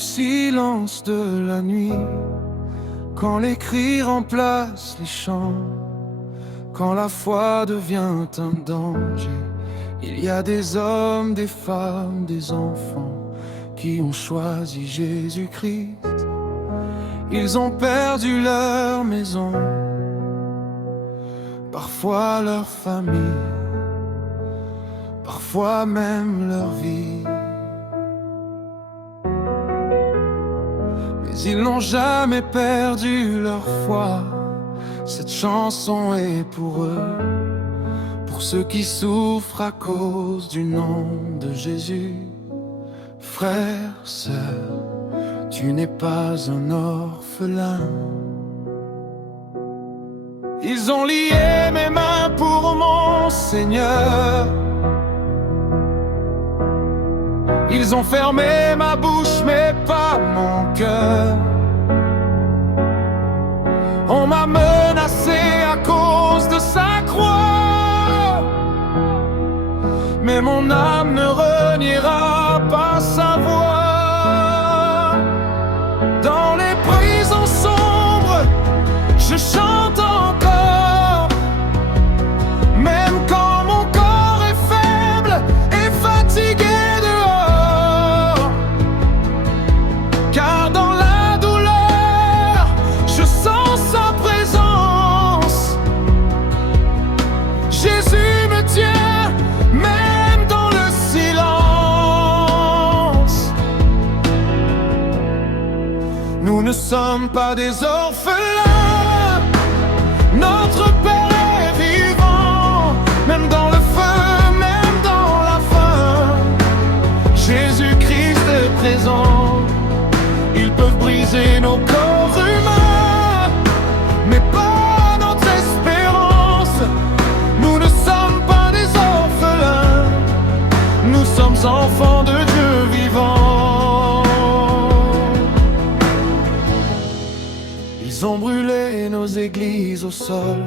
silence de la nuit, quand les cris remplacent les chants, quand la foi devient un danger, il y a des hommes, des femmes, des enfants qui ont choisi Jésus-Christ. Ils ont perdu leur maison, parfois leur famille, parfois même leur vie. Mais ils n'ont jamais perdu leur foi. Cette chanson est pour eux, pour ceux qui souffrent à cause du nom de Jésus. Frère, sœur, tu n'es pas un orphelin. Ils ont lié mes mains pour mon Seigneur. Ils ont fermé ma bouche mais pas mon cœur. On m'a menacé à cause de sa croix, mais mon âme ne reniera pas sa voix. Dans les prisons sombres, je chante encore, même quand mon corps est faible et fatigué dehors. Car dans la douleur, je sens sa présence. Jésus me tient, même dans le silence. Nous ne sommes pas des orphelins. Notre Père est vivant, même dans le feu, même dans la faim. Jésus-Christ est présent. Ils peuvent briser nos corps humains, mais pas notre espérance. Nous ne sommes pas des orphelins, nous sommes enfants de Dieu vivant. Ils ont brûlé nos églises au sol,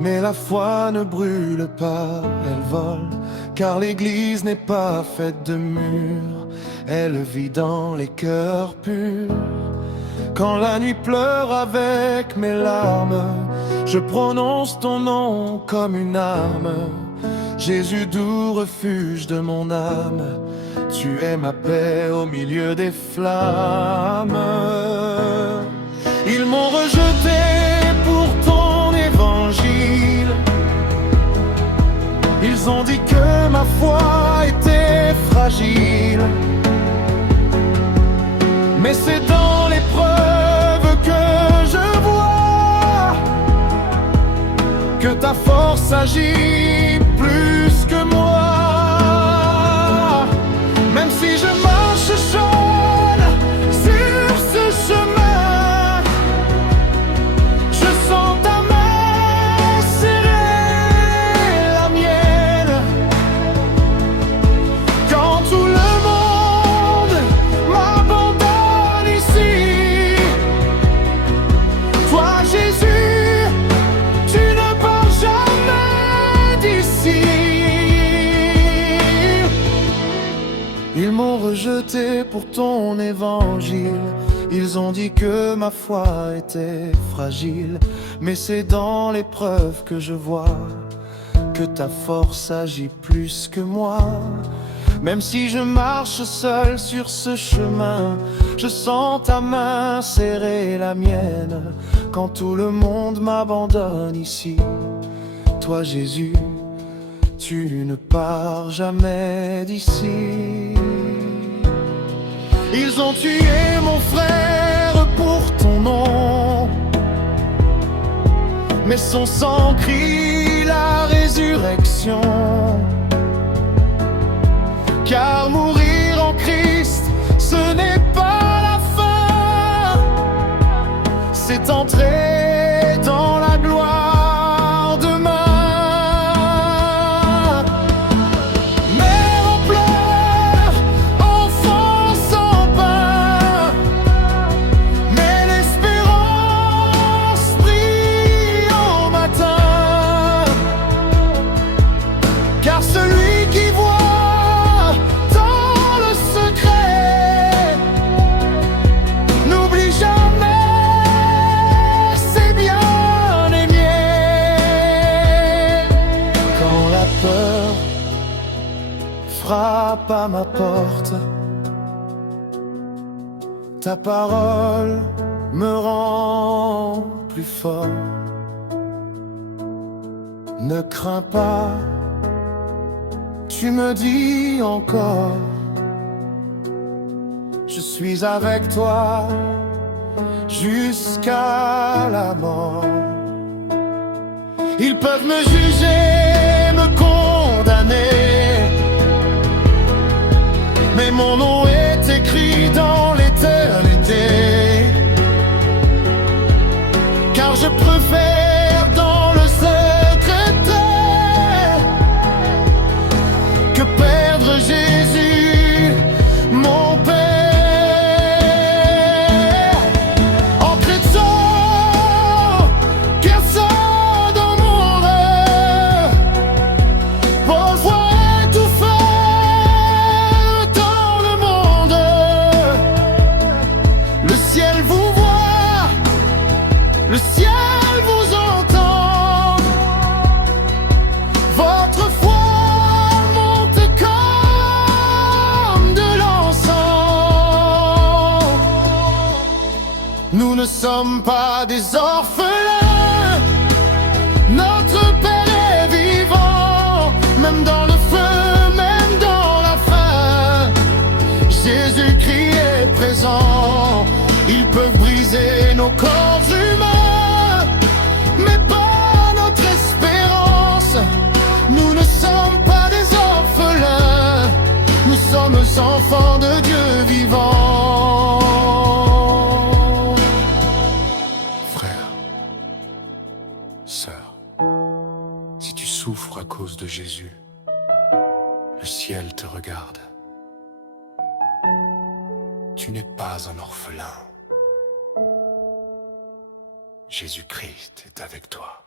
mais la foi ne brûle pas, elle vole. Car l'église n'est pas faite de murs, elle vit dans les cœurs purs. Quand la nuit pleure avec mes larmes, je prononce ton nom comme une arme. Jésus, doux refuge de mon âme, tu es ma paix au milieu des flammes. Ils m'ont rejeté pour ton évangile. Ils ont dit que ma foi était fragile. Mais c'est dans l'épreuve que je vois que ta force agit plus que moi. Même si je marche seul sur ce chemin, je sens ta main serrer la mienne. Quand tout le monde m'abandonne ici, toi Jésus, tu ne pars jamais d'ici. Ils m'ont rejeté pour ton évangile. Ils ont dit que ma foi était fragile. Mais c'est dans l'épreuve que je vois que ta force agit plus que moi. Même si je marche seul sur ce chemin, je sens ta main serrer la mienne. Quand tout le monde m'abandonne ici, toi Jésus, tu ne pars jamais d'ici. Ils ont tué mon frère pour ton nom, mais son sang crie la résurrection. Car mourir en Christ, ce n'est pas la fin, c'est entrer dans la gloire demain. Mère en pleurs, enfant sans pain, mais l'espérance brille au matin. Car celui qui voit dans le secret frappe à ma porte. Ta parole me rend plus fort. Ne crains pas, tu me dis encore, je suis avec toi jusqu'à la mort. Ils peuvent me juger, me condamner, mais mon nom est écrit dans l'éternité. Car je préfère dans le secret que perdre Jésus, mon Père. En chrétien, personne au monde pour voir étouffer dans le monde. Le ciel vous voit, le ciel vous entend. Votre foi monte comme de l'encens. Nous ne sommes pas des orphelins. Notre Père est vivant, même dans le feu, même dans la faim. Jésus-Christ est présent. Ils peuvent briser nos corps humains, mais pas notre espérance. Nous ne sommes pas des orphelins, nous sommes enfants de Dieu vivant. Frère, sœur, si tu souffres à cause de Jésus, le ciel te regarde. Tu n'es pas un orphelin. Jésus-Christ est avec toi.